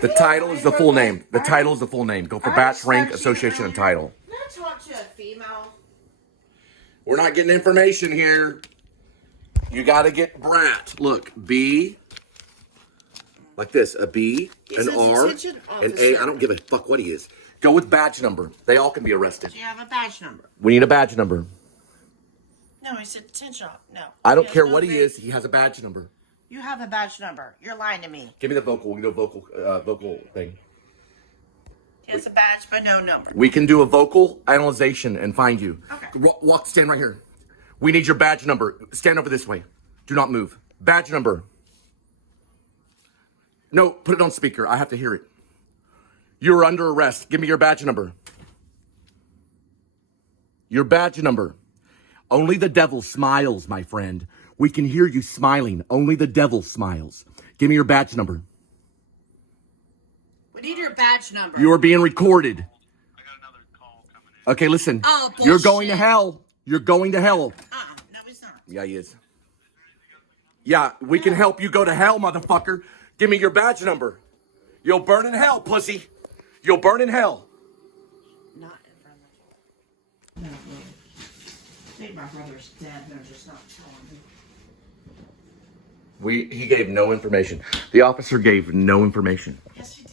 The title is the full name. The title is the full name. Go for batch, rank, association, and title. Can I talk to a female? We're not getting information here. You got to get B.R.A.T. Look, B, like this, a B, an R, an A. I don't give a fuck what he is. Go with badge number. They all can be arrested. Do you have a badge number? We need a badge number. No, he said detention. No. I don't care what he is. He has a badge number. You have a badge number. You're lying to me. Give me the vocal. We can do a vocal thing. He has a badge, but no number. We can do a vocal analyzation and find you. Okay. Walk, stand right here. We need your badge number. Stand over this way. Do not move. Badge number. No, put it on speaker. I have to hear it. You're under arrest. Give me your badge number. Your badge number. Only the devil smiles, my friend. We can hear you smiling. Only the devil smiles. Give me your badge number. We need your badge number. You are being recorded. I got another call coming in. Okay, listen. Oh, bullshit. You're going to hell. You're going to hell. No, he's not. Yeah, he is. Yeah, we can help you go to hell, motherfucker. Give me your badge number. You'll burn in hell, pussy. You'll burn in hell. Not in front of me. No, I think my brother's dead. They're just not telling me. He gave no information. The officer gave no information. Yes, he did.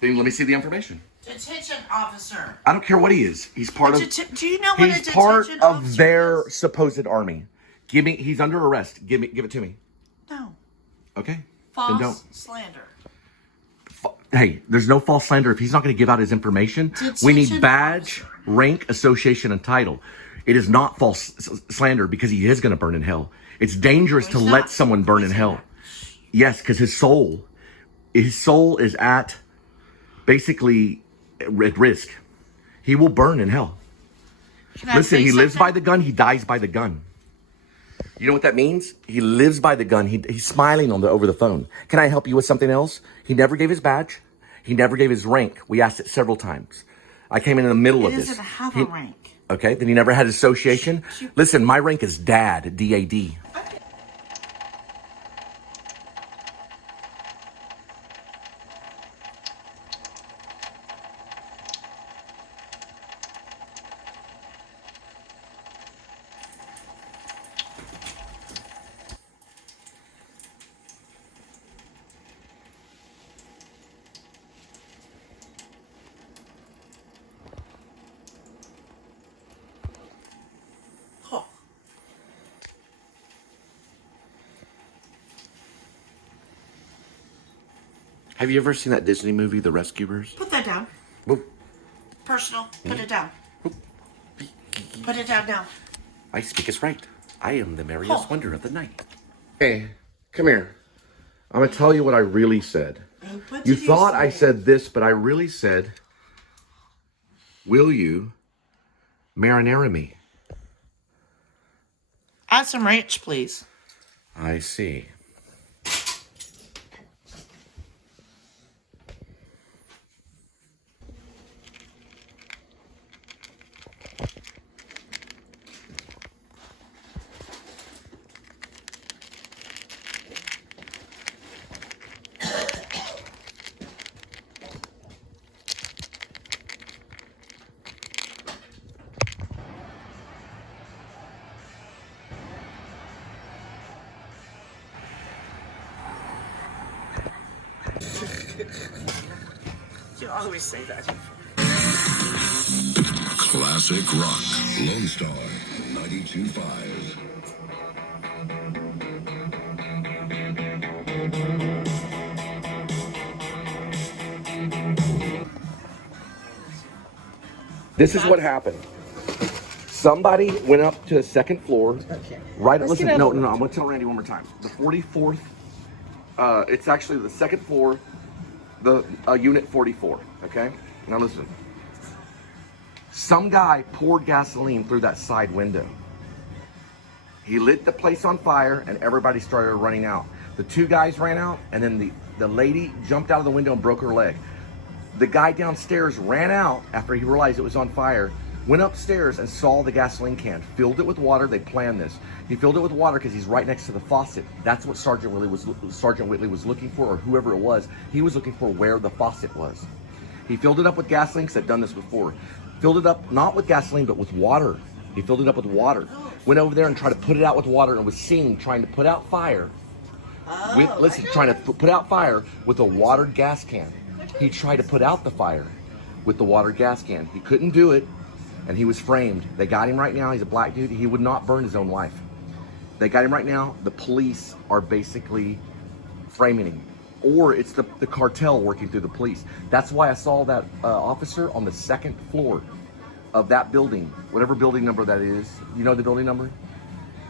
Then let me see the information. Detention officer. I don't care what he is. He's part of. Do you know what a He's detention part of officer their is? supposed army. Give me. He's under arrest. Give it to me. No. Okay. False Then don't. slander. Hey, there's no false slander. If he's not going to give out his information, we need Detention badge, rank, association, and title. It is not false slander because he is going to burn in hell. It's dangerous to he's let not. someone burn in hell. Yes, because his soul is at basically at risk. He will burn in hell. Can I Listen, say he lives something? by the gun. He dies by the gun. You know what that means? He lives by the gun. He's smiling over the phone. Can I help you with something else? He never gave his badge. He never gave his rank. We asked it several times. I came in the middle of He this. doesn't have a rank. Okay, then he never had association. Listen, my rank is Dad, D-A-D. Oh. Have you ever seen that Disney movie, The Rescuers? Put that down. Whoop. Personal. Put it down. Put it down now. I speak as right. I am the merriest Oh. wonder of the night. Hey, come here. I'm going to tell you what I really said. What You did thought say? I said this, but I really said, will you marinara me? Add some ranch, please. I see. You always say that. Classic Rock. Lone Star 92.5. This is what happened. Somebody went up to the second floor. Okay. Right. Let's Listen. get No. over I'm gonna tell Randy one more time. The 44th. It's actually the second floor. The unit 44. Okay. Now listen. Some guy poured gasoline through that side window. He lit the place on fire, and everybody started running out. The two guys ran out, and then the lady jumped out of the window and broke her leg. The guy downstairs ran out after he realized it was on fire, Went upstairs and saw the gasoline can, filled it with water. They planned this. He filled it with water because he's right next to the faucet. That's what Sergeant Whitley was looking for, or whoever it was. He was looking for where the faucet was. He filled it up with gasoline because I've done this before. Filled it up not with gasoline but with water. He filled it up with water. Went over there and tried to put it out with water and was seen trying to put out fire. Trying to put out fire with a watered gas can. He tried to put out the fire with the watered gas can. He couldn't do it, and he was framed. They got him right now. He's a black dude. He would not burn his own wife. They got him right now. The police are basically framing him. Or it's the cartel working through the police. That's why I saw that officer on the second floor of that building, whatever building number that is. You know the building number?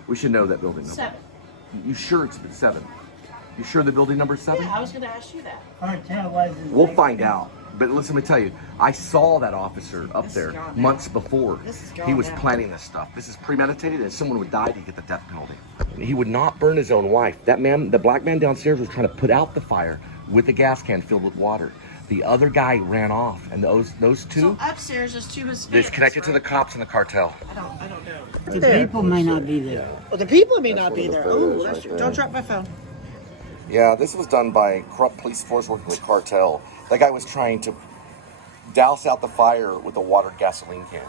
We should know that building number. 7. You sure it's 7? You sure the building number is 7? Yeah, I was going to ask you that. Cartel wasn't. We'll find out. But listen, let me tell you, I saw that officer up This there is gone months before. This is He gone was now. planning this stuff. This is premeditated, and if someone would die, he'd get the death penalty. He would not burn his own wife. That man, the black man downstairs, was trying to put out the fire with a gas can filled with water. The other guy ran off, and those two, So upstairs is to his is connected to the cops and the cartel. I don't know. The people may not be there. Well, the people may not one be of the there. photos Oh, that's right true. there. Don't drop my phone. Yeah, this was done by corrupt police force working with cartel. That guy was trying to douse out the fire with a watered gasoline can.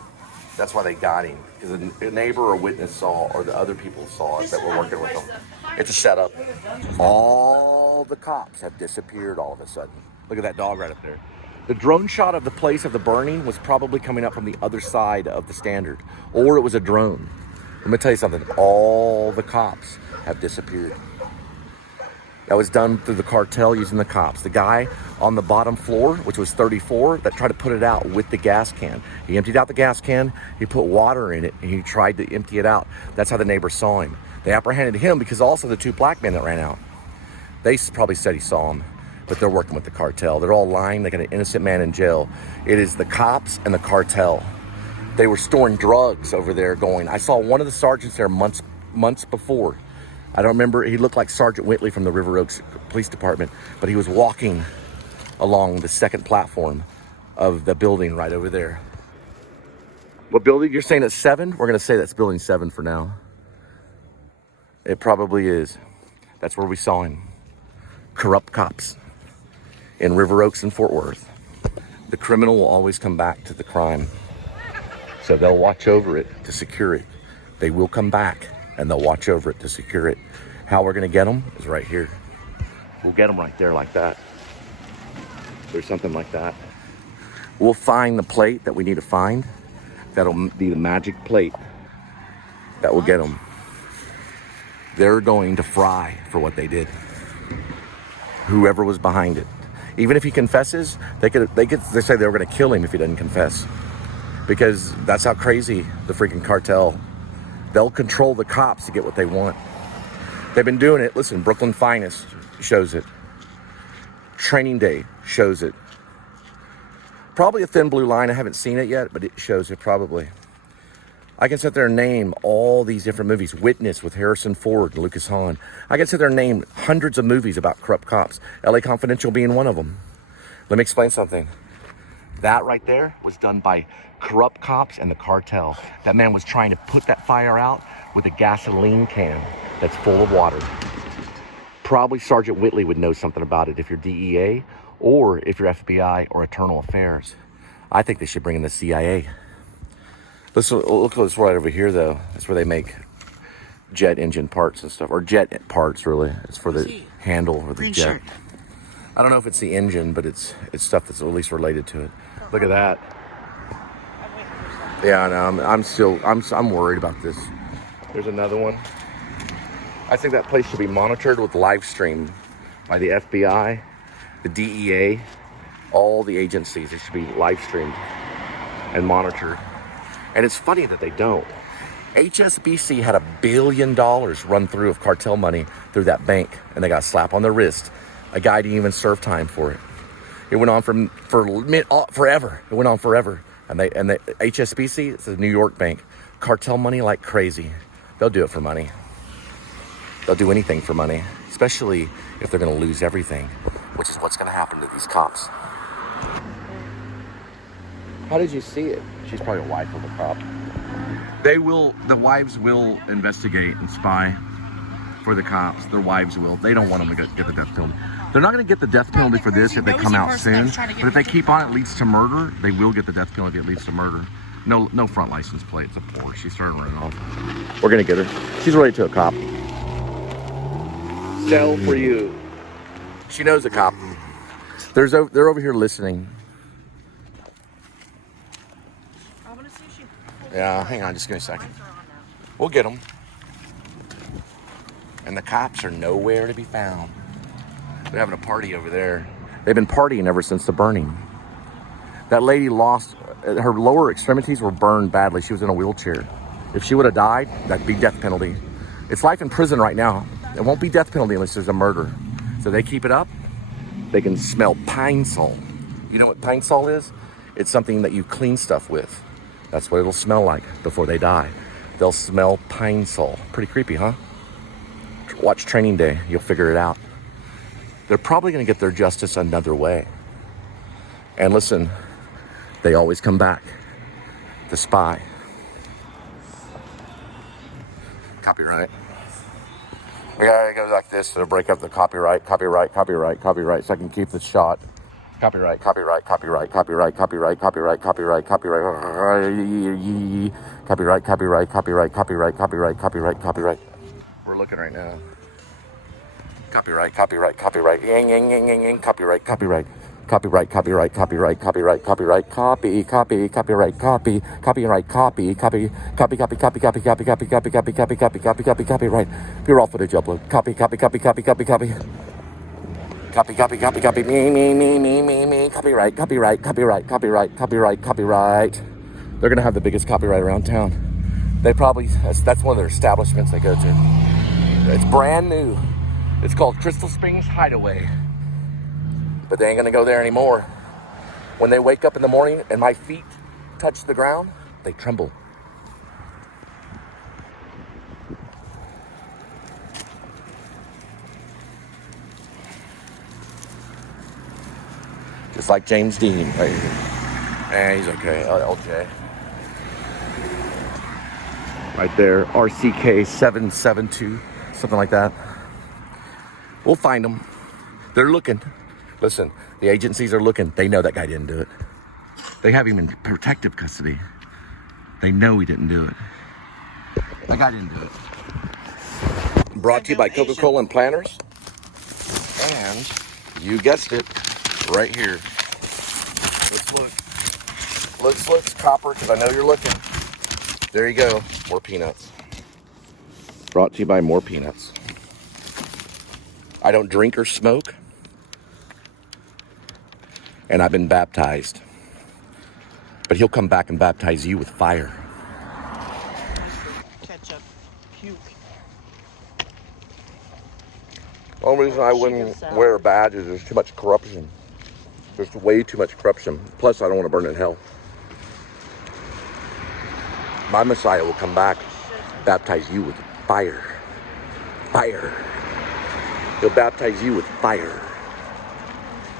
That's why they got him, because a neighbor or witness saw, or the other people saw it that were working with him. It's a setup. All the cops have disappeared all of a sudden. Look at that dog right up there. The drone shot of the place of the burning was probably coming up from the other side of the Standard, or it was a drone. Let me tell you something. All the cops have disappeared. That was done through the cartel using the cops. The guy on the bottom floor, which was 34, that tried to put it out with the gas can. He emptied out the gas can, he put water in it, and he tried to empty it out. That's how the neighbors saw him. They apprehended him because also the 2 black men that ran out. They probably said he saw him, but they're working with the cartel. They're all lying. They got an innocent man in jail. It is the cops and the cartel. They were storing drugs over there going. I saw one of the sergeants there months before. I don't remember. He looked like Sergeant Whitley from the River Oaks Police Department, but he was walking along the second platform of the building right over there. What building? You're saying it's 7? We're going to say that's building 7 for now. It probably is. That's where we saw him. Corrupt cops in River Oaks and Fort Worth. The criminal will always come back to the crime. So they'll watch over it to secure it. They will come back and they'll watch over it to secure it. How we're gonna get them is right here. We'll get them right there like that. There's something like that. We'll find the plate that we need to find. That'll be the magic plate that will get them. They're going to fry for what they did. Whoever was behind it. Even if he confesses, they say they were gonna kill him if he didn't confess. Because that's how crazy the freaking cartel. They'll control the cops to get what they want. They've been doing it. Listen, Brooklyn Finest shows it. Training Day shows it. Probably a Thin Blue Line. I haven't seen it yet, but it shows it probably. I can sit there and name all these different movies. Witness with Harrison Ford and Lucas Hahn. I can sit there and name hundreds of movies about corrupt cops. LA Confidential being one of them. Let me explain something. That right there was done by corrupt cops and the cartel. That man was trying to put that fire out with a gasoline can that's full of water. Probably Sergeant Whitley would know something about it if you're DEA or if you're FBI or Internal Affairs. I think they should bring in the CIA. Listen, look at this right over here though. That's where they make jet engine parts and stuff, or jet parts really. It's for the handle or the Green jet. shirt. I don't know if it's the engine, but it's stuff that's at least related to it. Look at that. Yeah, I know. I'm worried about this. There's another one. I think that place should be monitored with live stream by the FBI, the DEA, all the agencies. It should be live streamed and monitored. And it's funny that they don't. HSBC had $1 billion run through of cartel money through that bank, and they got a slap on their wrist. A guy didn't even serve time for it. It went on forever. It went on forever. And the HSBC, it's a New York bank, cartel money like crazy. They'll do it for money. They'll do anything for money, especially if they're going to lose everything, which is what's going to happen to these cops. How did you see it? She's probably a wife of a cop. The wives will investigate and spy for the cops. Their wives will. They don't want them to get the death penalty. They're not going to get the death penalty for this if they come out soon. But if they keep on, it leads to murder. They will get the death penalty if it leads to murder. No front license plate. It's a Porsche. She's starting running off. We're going to get her. She's related to a cop. Sell for you. She knows a cop. They're over here listening. I want to see if she. Yeah, hang on, just give me a second. We'll get them. And the cops are nowhere to be found. They're having a party over there. They've been partying ever since the burning. That lady lost, her lower extremities were burned badly. She was in a wheelchair. If she would have died, that'd be death penalty. It's life in prison right now. It won't be death penalty unless there's a murder. So they keep it up. They can smell pine sol. You know what pine sol is? It's something that you clean stuff with. That's what it'll smell like before they die. They'll smell pine sol. Pretty creepy, huh? Watch Training Day. You'll figure it out. They're probably going to get their justice another way. And listen, they always come back. The spy. Copyright. Yeah, it goes like this to break up the copyright, so I can keep the shot. Copyright. We're looking right now. Copyright. Pure all footage upload. Copy. Me. Copyright. They're gonna have the biggest copyright around town. That's one of their establishments they go to. It's brand new. It's called Crystal Springs Hideaway. But they ain't gonna go there anymore. When they wake up in the morning and my feet touch the ground, they tremble. Just like James Dean right here. He's okay. LJ. Right there. RCK 772. Something like that. We'll find them. They're looking. Listen, the agencies are looking. They know that guy didn't do it. They have him in protective custody. They know he didn't do it. That guy didn't do it. Brought to you by Coca-Cola and Planters. And you guessed it, right here. Let's look, copper, because I know you're looking. There you go. More peanuts. Brought to you by More Peanuts. I don't drink or smoke. And I've been baptized. But he'll come back and baptize you with fire. Ketchup. Puke. The only reason I wouldn't wear a badge is there's too much corruption. There's way too much corruption. Plus, I don't want to burn in hell. My Messiah will come back, baptize you with fire. Fire. He'll baptize you with fire.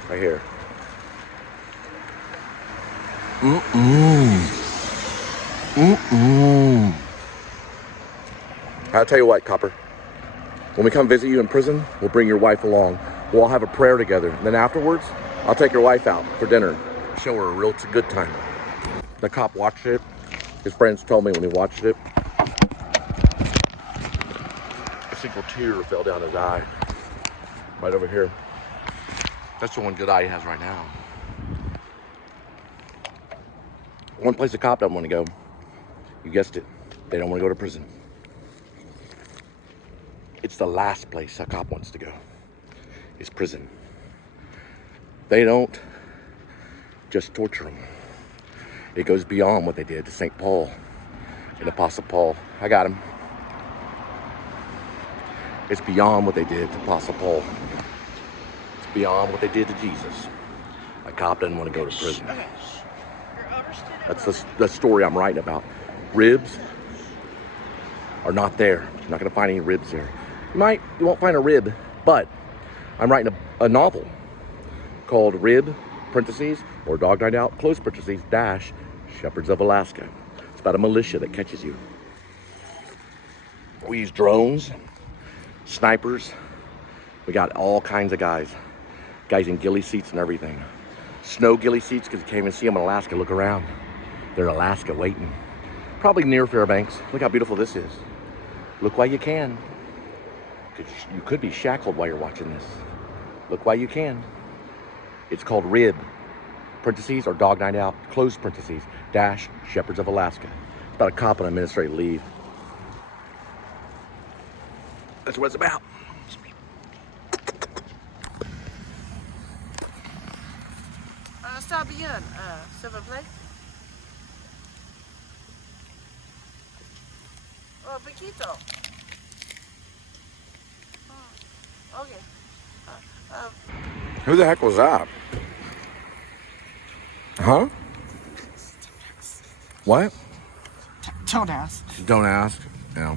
Right here. I'll tell you what, Copper. When we come visit you in prison, we'll bring your wife along. We'll all have a prayer together. And then afterwards, I'll take your wife out for dinner. Show her a real good time. The cop watched it. His friends told me when he watched it, a single tear fell down his eye. Right over here. That's the one good eye he has right now. One place a cop doesn't want to go. You guessed it. They don't want to go to prison. It's the last place a cop wants to go. Is prison. They don't just torture them. It goes beyond what they did to St. Paul and Apostle Paul. I got him. It's beyond what they did to Apostle Paul. It's beyond what they did to Jesus. A cop doesn't want to go to prison. That's the story I'm writing about. Ribs are not there. You're not going to find any ribs there. You won't find a rib, but I'm writing a novel called Rib parentheses, or Dog Night Out, close parentheses, dash, Shepherds of Alaska. It's about a militia that catches you. We use drones, snipers. We got all kinds of guys. Guys in ghillie seats and everything. Snow ghillie seats, because you can't even see them in Alaska. Look around. They're in Alaska waiting. Probably near Fairbanks. Look how beautiful this is. Look while you can. You could be shackled while you're watching this. Look while you can. It's called RIB, parentheses, or Dog Night Out, close parentheses, dash, Shepherds of Alaska. It's about a cop on administrative leave. That's what it's about. Está bien, s'il vous plaît. Oh, poquito. Oh, okay. Who the heck was that? Huh? What? Don't ask. Don't ask. Yeah.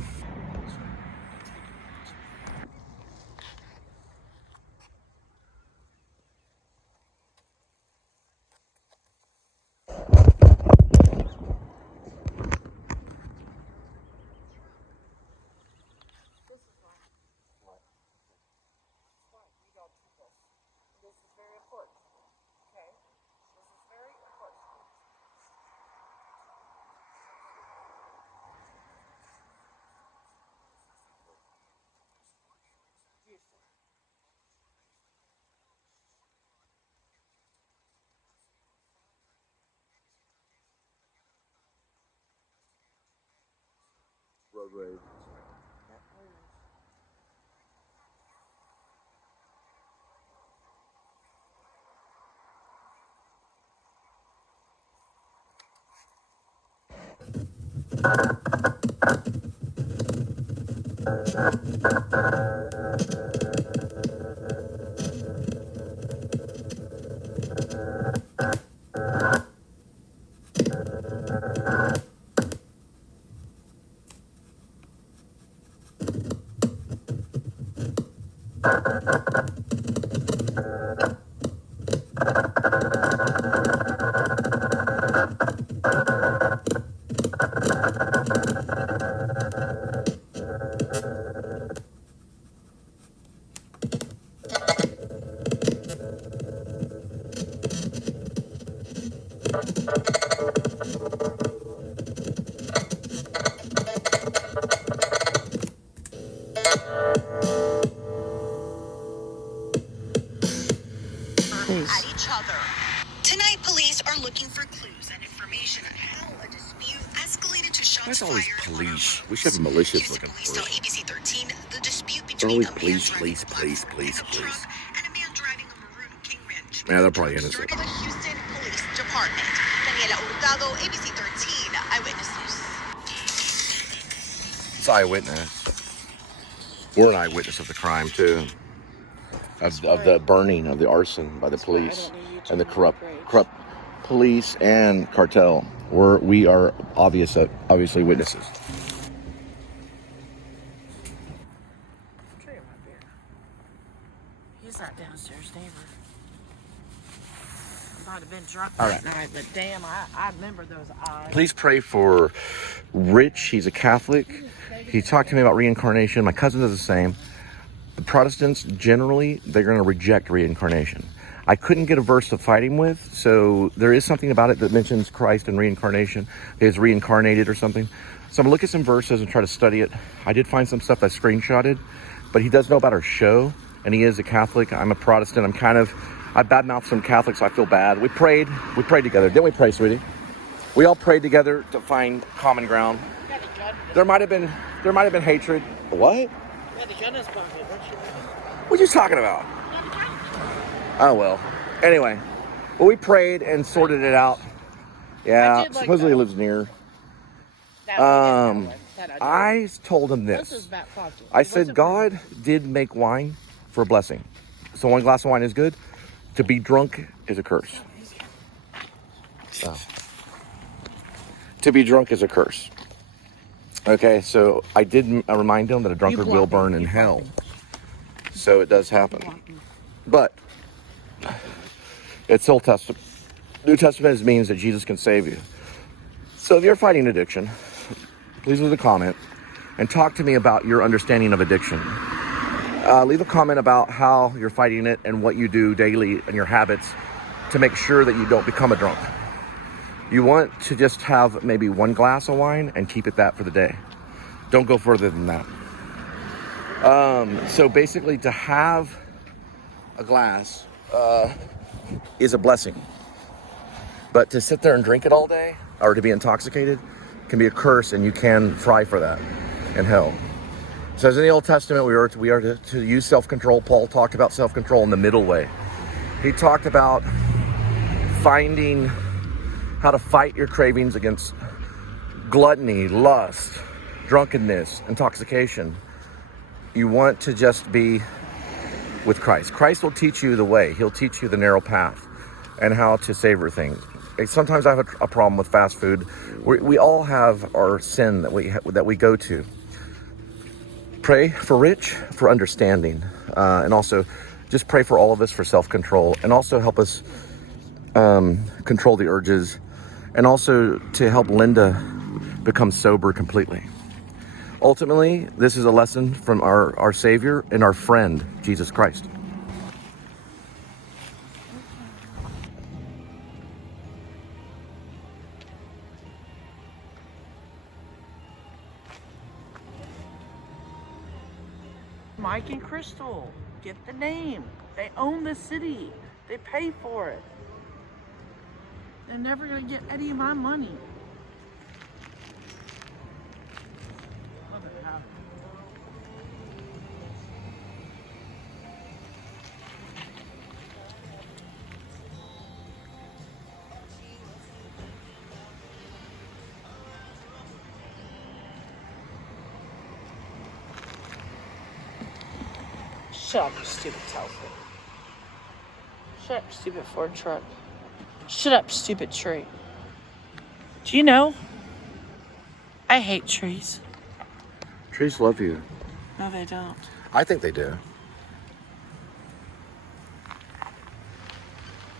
Road rage. At each other. Tonight, police are looking for clues and information on how a dispute escalated to shots That's always fired. police. We should have militias Houston looking police for tell us. ABC 13 the dispute They're between always a man police, driving police, a black police, Ford police, pickup police. truck and a man driving a maroon King Ranch. Yeah, they're probably innocent. Started the Houston Police Department. Daniela Hurtado, ABC 13 Eyewitness News. It's eyewitness. We're an eyewitness of the crime too. Of the burning, of the arson by the police and the corrupt police and cartel. We are obviously witnesses. He's not downstairs neighbor. Might have been drunk All that right. night, but damn, I remember those eyes. Please pray for Rich. He's a Catholic. He talked to me about reincarnation. My cousin does the same. The Protestants, generally, they're going to reject reincarnation. I couldn't get a verse to fight him with, so there is something about it that mentions Christ and reincarnation. He is reincarnated or something. So I'm going to look at some verses and try to study it. I did find some stuff I screenshotted, but he does know about our show, and he is a Catholic. I'm a Protestant. I badmouthed some Catholics, so I feel bad. We prayed together. Didn't we pray, sweetie? We all prayed together to find common ground. There might have been hatred. What? What are you talking about? Oh, well. Anyway, we prayed and sorted it out. Yeah, supposedly he lives near. I told him this. I said, God did make wine for a blessing. So one glass of wine is good. To be drunk is a curse. Oh. To be drunk is a curse. Okay, so I did remind him that a drunkard will burn in hell. So it does happen. But It's Old Testament. New Testament means that Jesus can save you. So if you're fighting addiction, please leave a comment and talk to me about your understanding of addiction. Leave a comment about how you're fighting it and what you do daily and your habits to make sure that you don't become a drunk. You want to just have maybe one glass of wine and keep it that for the day. Don't go further than that. So basically, to have a glass is a blessing. But to sit there and drink it all day or to be intoxicated can be a curse, and you can fry for that in hell. It says in the Old Testament we are to use self-control. Paul talked about self-control in the middle way. He talked about finding how to fight your cravings against gluttony, lust, drunkenness, intoxication. You want to just be with Christ. Christ will teach you the way. He'll teach you the narrow path and how to savor things. Sometimes I have a problem with fast food. We all have our sin that we go to. Pray for Rich for understanding, and also just pray for all of us for self-control, and also help us control the urges, and also to help Linda become sober completely. Ultimately, this is a lesson from our Savior and our friend, Jesus Christ. Mike and Crystal, get the name. They own the city. They pay for it. They're never gonna get any of my money. Shut up, you stupid Telford. Shut up, stupid Ford truck. Shut up, stupid tree. Do you know? I hate trees. Trees love you. No, they don't. I think they do.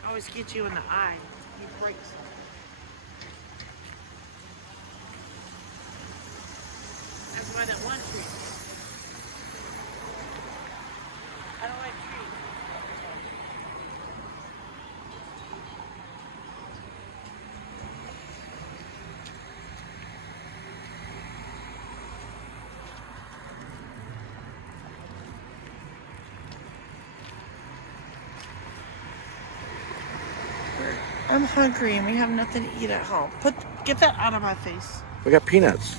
Always get you in the eye. You break something. That's why that one tree. I don't like trees. I'm hungry and we have nothing to eat at home. Get that out of my face. We got peanuts.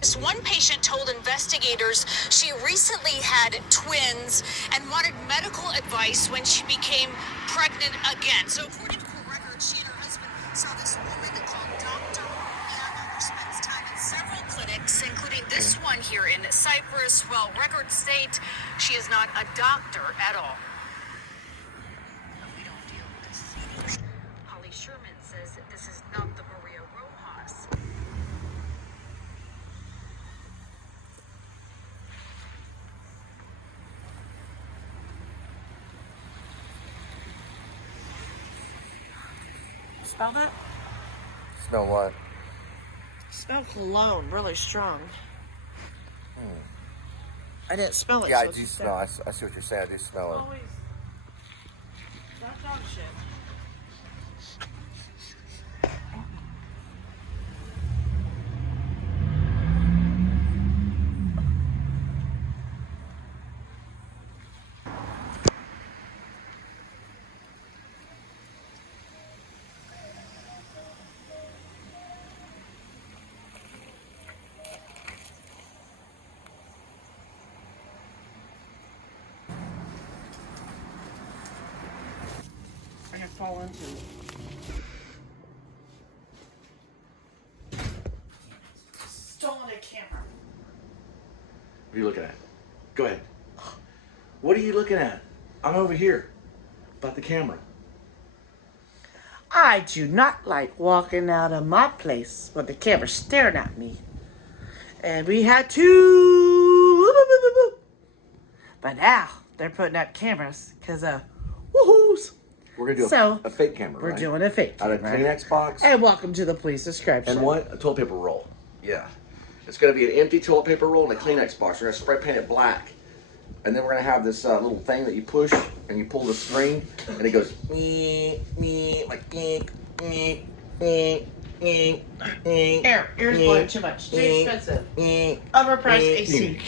This one patient told investigators she recently had twins and wanted medical advice when she became pregnant again. So according to court records, she and her husband saw this woman called Dr. who spends time in several clinics, including this one here in Cyprus. Well, records state she is not a doctor at all. We don't deal with this. Holly Sherman says this is not the Maria Rojas. Smell that? Smell what? Smell cologne, really strong. I didn't smell it. Yeah, so I do smell. I see what you're saying. I do smell it. Always. That dog shit. I can fall into it. Stolen a camera. What are you looking at? Go ahead. What are you looking at? I'm over here. About the camera. I do not like walking out of my place with the camera staring at me. And we had to. But now they're putting up cameras because of woohoo We're gonna do So, a fake camera. We're right? doing a fake Out of camera. Kleenex box. And welcome to the police description. And what? A toilet paper roll. Yeah. It's gonna be an empty toilet paper roll and a Kleenex box. We're gonna spray paint it black. And then we're gonna have this little thing that you push and you pull the string and it goes like Here's one too much. Too expensive. Overpriced AC.